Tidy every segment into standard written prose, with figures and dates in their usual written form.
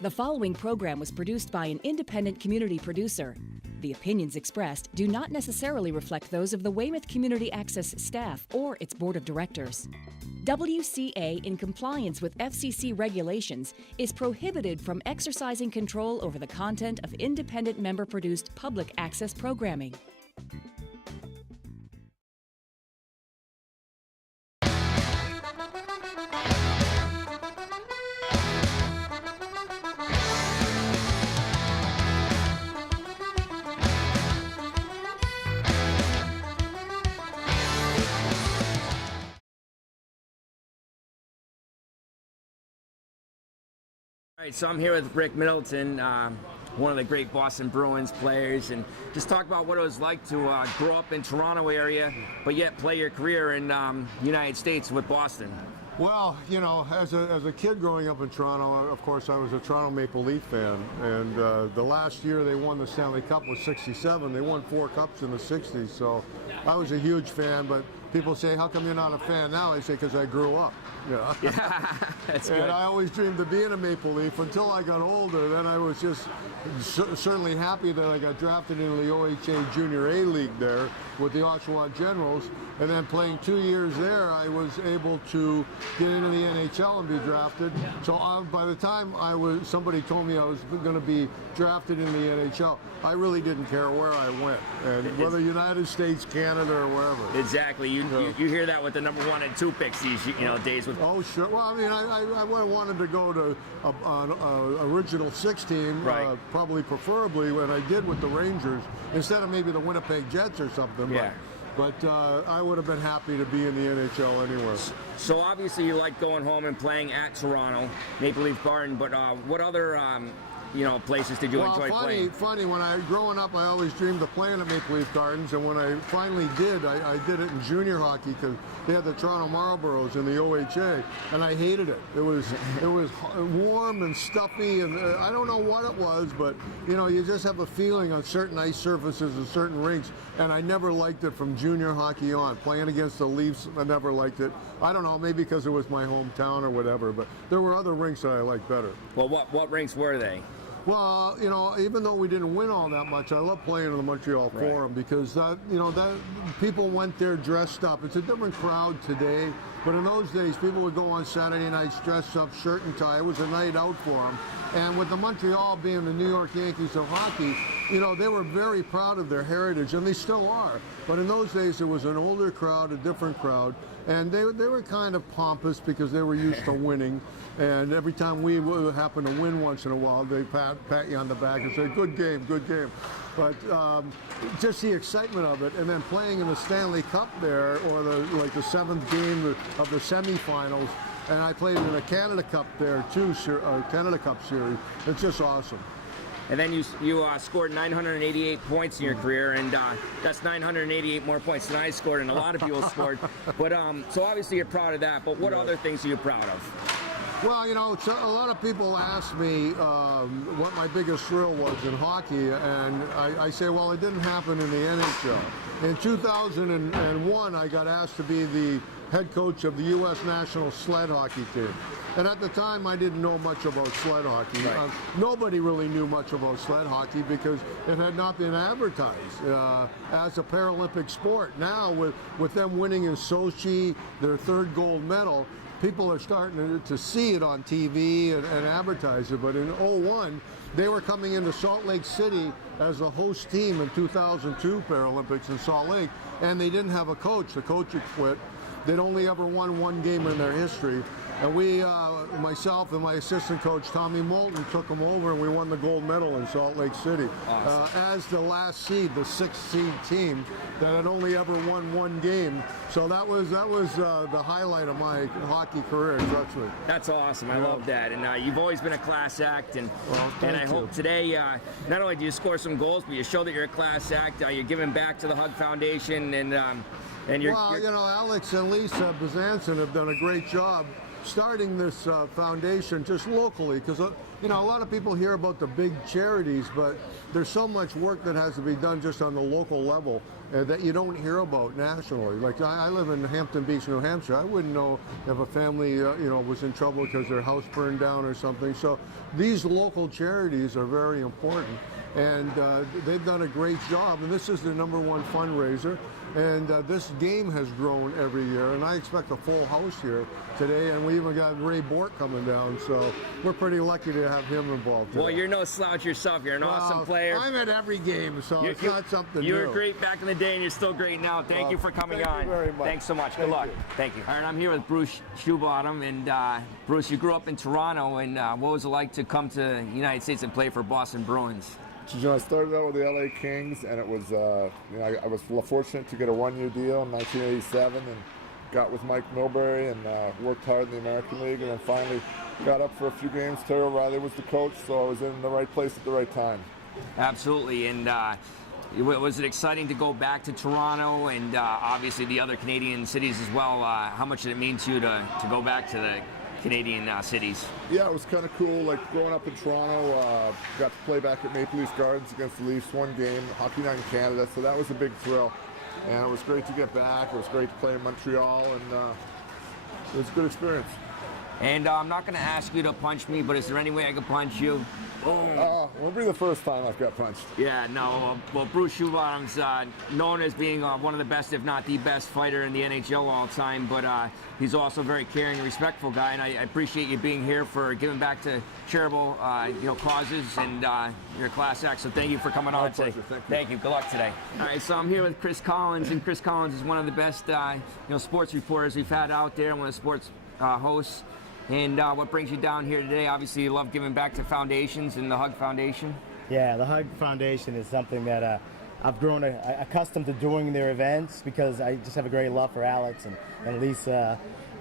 The following program was produced by an independent community producer. The opinions expressed do not necessarily reflect those of the Weymouth Community Access staff or its board of directors. WCA, in compliance with FCC regulations, is prohibited from exercising control over the content of independent member-produced public access programming. All right, so I'm here with Rick Middleton, one of the great Boston Bruins players, and just talk about what it was like to grow up in Toronto area, but yet play your career in United States with Boston. Well, you know, as a kid growing up in Toronto, of course, I was a Toronto Maple Leaf fan, and the last year they won the Stanley Cup was '67. They won 4 cups in the '60s, so I was a huge fan. But people say, "How come you're not a fan now?" I say, "Because I grew up." You know? Yeah, that's good. And I always dreamed of being a Maple Leaf until I got older. Then I was just certainly happy that I got drafted into the OHA Junior A League there with the Ottawa Generals. And then playing 2 years there, I was able to get into the NHL and be drafted. So by the time somebody told me I was going to be drafted in the NHL, I really didn't care where I went, and whether United States, Canada, or wherever. Exactly. You hear that with the #1 and 2 picks these days with. Oh sure. Well, I mean, I wanted to go to an original 6 team, right. Probably preferably when I did with the Rangers instead of maybe the Winnipeg Jets or something. Yeah. But I would have been happy to be in the NHL anywhere. So obviously you like going home and playing at Toronto, Maple Leaf Garden, but what other places did you enjoy playing? Funny, growing up, I always dreamed of playing at Maple Leaf Gardens, and when I finally did, I did it in junior hockey because they had the Toronto Marlboros in the OHA, and I hated it. It was warm and stuffy, and I don't know what it was, but you just have a feeling on certain ice surfaces and certain rinks, and I never liked it from junior hockey on. Playing against the Leafs, I never liked it. I don't know, maybe because it was my hometown or whatever, but there were other rinks that I liked better. Well, what rinks were they? Well, even though we didn't win all that much, I love playing in the Montreal Forum because that people went there dressed up. It's a different crowd today, but in those days, people would go on Saturday nights dressed up, shirt and tie. It was a night out for them. And with the Montreal being the New York Yankees of hockey, they were very proud of their heritage, and they still are. But in those days, it was an older crowd, a different crowd, and they were kind of pompous because they were used to winning. And every time we would happen to win once in a while, they pat you on the back and say, "Good game, good game." But just the excitement of it, and then playing in the Stanley Cup there, or the 7th game of the semifinals, and I played in the Canada Cup there too, Canada Cup series. It's just awesome. And then you scored 988 points in your career, and that's 988 more points than I scored, and a lot of people scored. But so obviously you're proud of that. But what other things are you proud of? Well, a lot of people ask me what my biggest thrill was in hockey, and I say, well, it didn't happen in the NHL. In 2001, I got asked to be the head coach of the U.S. national sled hockey team. And at the time, I didn't know much about sled hockey. Right. Nobody really knew much about sled hockey because it had not been advertised as a Paralympic sport. Now, with them winning in Sochi, their 3rd gold medal, people are starting to see it on TV and advertise it. But in '01, they were coming into Salt Lake City as a host team in 2002 Paralympics in Salt Lake, and they didn't have a coach. The coach had quit. They'd only ever won 1 game in their history. And we, myself and my assistant coach, Tommy Moulton, took them over, and we won the gold medal in Salt Lake City. Awesome. As the last seed, the 6th seed team that had only ever won 1 game. So that was the highlight of my hockey career, trust me. That's awesome. I love that. And you've always been a class act. And I hope today, not only do you score some goals, but you show that you're a class act. You're giving back to the Hug Foundation. And And well, you know, Alex and Lisa Bezanson have done a great job starting this foundation just locally, because you know, a lot of people hear about the big charities, but there's so much work that has to be done just on the local level that you don't hear about nationally. Like I live in Hampton Beach, New Hampshire. I wouldn't know if a family you know, was in trouble because their house burned down or something. So these local charities are very important, and they've done a great job, and this is their #1 fundraiser. And this game has grown every year, and I expect a full house here today, and we even got Ray Bork coming down, so we're pretty lucky to have him involved today. Well, you're no slouch yourself. You're an awesome player. I'm at every game, so it's not something You new. were great back in the day, and you're still great now. Thank you for coming on. Thank you very much. Thanks so much. Good luck. Thank you. All right, I'm here with Bruce Shoebottom, and Bruce, you grew up in Toronto, and what was it like to come to the United States and play for Boston Bruins? You know, I started out with the LA Kings, and it was, you know, I was fortunate to get a one-year deal in 1987, and got with Mike Milbury and worked hard in the American League, and then finally got up for a few games. Terry O'Reilly was the coach, so I was in the right place at the right time. Absolutely, and was it exciting to go back to Toronto and obviously the other Canadian cities as well? How much did it mean to you to go back to the Canadian cities? Yeah, it was kind of cool. Like growing up in Toronto, got to play back at Maple Leaf Gardens against the Leafs one game, Hockey Night in Canada, so that was a big thrill. And it was great to get back. It was great to play in Montreal, and it was a good experience. And I'm not going to ask you to punch me, but is there any way I could punch you? Boom. Won't be the first time I've got punched. Yeah, no. Well, Bruce Shoebottom's known as being one of the best, if not the best, fighter in the NHL all time. But he's also a very caring and respectful guy, and I appreciate you being here for giving back to charitable, you know, causes, and your class act. So thank you for coming on today. Thank you. Good luck today. All right, so I'm here with Chris Collins, and Chris Collins is one of the best, you know, sports reporters we've had out there, one of the sports hosts. And what brings you down here today? Obviously, you love giving back to foundations and the Hug Foundation. Yeah, the Hug Foundation is something that I've grown accustomed to doing their events, because I just have a great love for Alex and Lisa,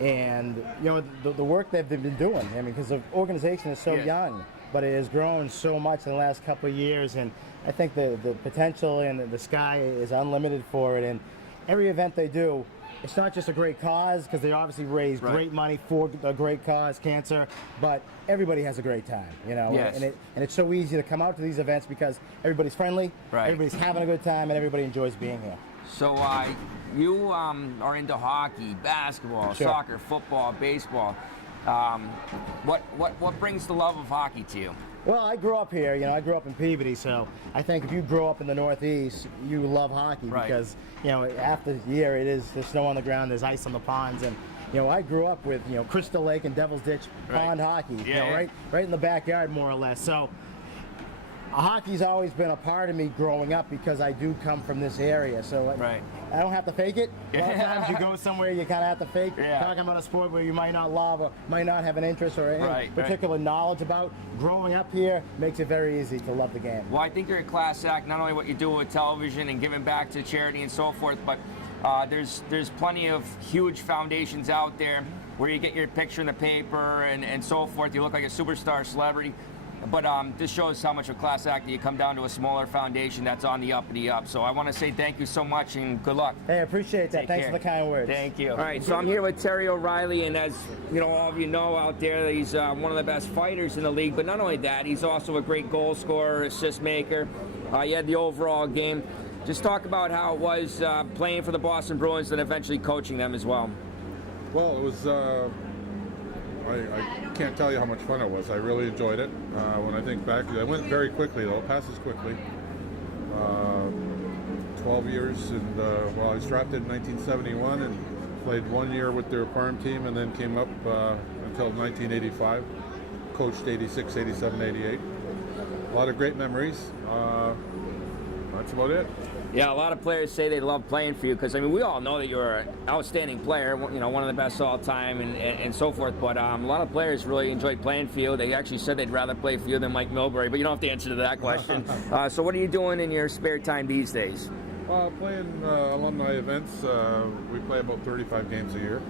and you know, the work that they've been doing. I mean, because the organization is so young, but it has grown so much in the last couple of years, and I think the potential and the sky is unlimited for it. And every event they do, it's not just a great cause, because they obviously raise great money for a great cause, cancer, but everybody has a great time, you know. Yes. And it's so easy to come out to these events because everybody's friendly, everybody's having a good time, and everybody enjoys being here. So you are into hockey, basketball, soccer, football, baseball. What brings the love of hockey to you? Well, I grew up here. You know, I grew up in Peabody, so I think if you grow up in the Northeast, you love hockey because, you know, after the year, there's snow on the ground, there's ice on the ponds, and you know, I grew up with, you know, Crystal Lake and Devil's Ditch pond hockey, you know, right in the backyard, more or less. So hockey's always been a part of me growing up because I do come from this area. So I don't have to fake it. A lot of times you go somewhere, you kind of have to fake talking about a sport where you might not love or might not have an interest or any particular knowledge about. Growing up here makes it very easy to love the game. Well, I think you're a class act, not only what you do with television and giving back to charity and so forth, but there's plenty of huge foundations out there where you get your picture in the paper and so forth. You look like a superstar celebrity. But this shows how much of a class act that you come down to a smaller foundation that's on the up and the up. So I want to say thank you so much and good luck. Hey, I appreciate that. Thanks for the kind words. Thank you. All right, so I'm here with Terry O'Reilly, and as you know, all of you know out there, he's one of the best fighters in the league. But not only that, he's also a great goal scorer, assist maker. He had the overall game. Just talk about how it was playing for the Boston Bruins and eventually coaching them as well. Well, it was. I can't tell you how much fun it was. I really enjoyed it. When I think back, it went very quickly though. It passes quickly. 12 years, and well, I was drafted in 1971 and played 1 year with their farm team, and then came up until 1985. Coached 86, 87, 88. A lot of great memories. That's about it. Yeah, a lot of players say they love playing for you because, I mean, we all know that you're an outstanding player, you know, one of the best all time and so forth, but a lot of players really enjoyed playing for you. They actually said they'd rather play for you than Mike Milbury, but you don't have to answer to that question. So what are you doing in your spare time these days? Playing alumni events. We play about 35 games a year,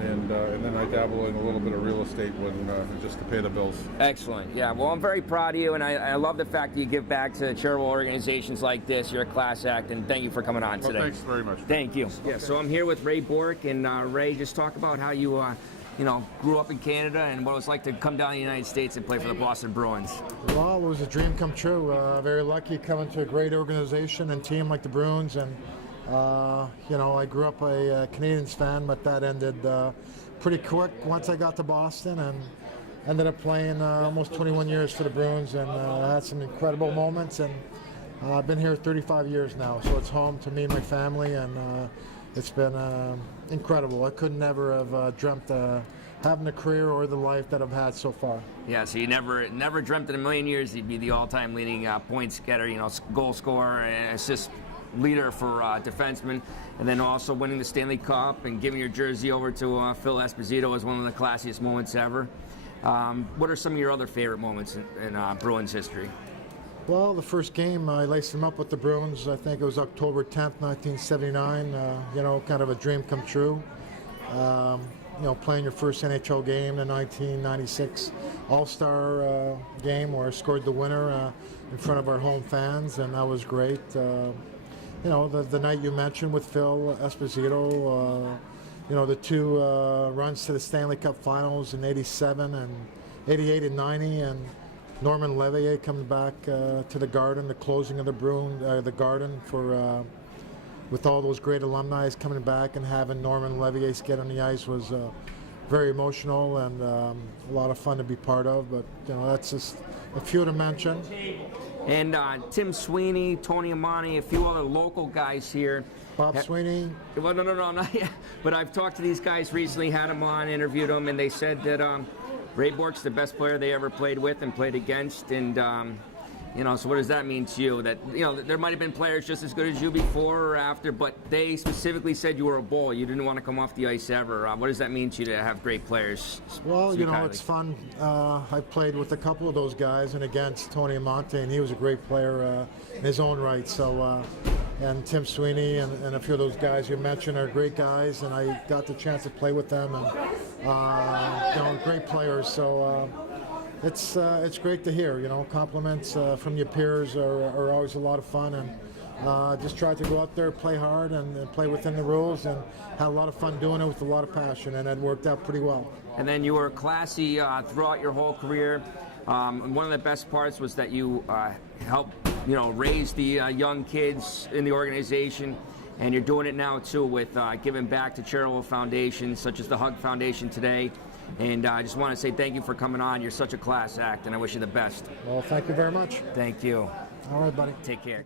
and and then I dabble in a little bit of real estate just to pay the bills. Excellent. Yeah, well, I'm very proud of you, and I love the fact that you give back to charitable organizations like this. You're a class act, and thank you for coming on today. Thanks very much. Thank you. Yeah, so I'm here with Ray Bourque, and Ray, just talk about how you, grew up in Canada and what it was like to come down to the United States and play for the Boston Bruins. Well, it was a dream come true. Very lucky coming to a great organization and team like the Bruins, and I grew up a Canadiens fan, but that ended pretty quick once I got to Boston, and ended up playing almost 21 years for the Bruins, and had some incredible moments, and I've been here 35 years now, so it's home to me and my family, and it's been incredible. I could never have dreamt having the career or the life that I've had so far. Yeah, so you never dreamt in a million years you'd be the all-time leading point getter, goal scorer, and assist leader for defensemen, and then also winning the Stanley Cup and giving your jersey over to Phil Esposito was one of the classiest moments ever. What are some of your other favorite moments in Bruins history? Well, the first game I laced him up with the Bruins. I think it was October 10th, 1979. Kind of a dream come true. Playing your first NHL game, the 1996 All-Star game where I scored the winner in front of our home fans, and that was great. The night you mentioned with Phil Esposito, the two runs to the Stanley Cup Finals in '87 and '88 and '90, and Norman Levier coming back to the Garden, the closing of the Garden with all those great alumni coming back, and having Norman Levier get on the ice was very emotional and a lot of fun to be part of. But that's just a few to mention. And Tim Sweeney, Tony Amani, a few other local guys here. Bob Sweeney? Well, no, not yet. But I've talked to these guys recently, had them on, interviewed them, and they said that Ray Bourque's the best player they ever played with and played against. And, so what does that mean to you? That, there might have been players just as good as you before or after, but they specifically said you were a bull. You didn't want to come off the ice ever. What does that mean to you to have great players? Well, it's fun. I played with a couple of those guys and against Tony Amante, and he was a great player in his own right. So, and Tim Sweeney and a few of those guys you mentioned are great guys, and I got the chance to play with them, and great players. So it's great to hear. Compliments from your peers are always a lot of fun, and just try to go out there, play hard, and play within the rules, and had a lot of fun doing it with a lot of passion, and it worked out pretty well. And then you were classy throughout your whole career. And one of the best parts was that you helped raise the young kids in the organization, and you're doing it now too with giving back to charitable foundations such as the Hug Foundation today. And I just want to say thank you for coming on. You're such a class act, and I wish you the best. Well, thank you very much. Thank you. All right, buddy. Take care.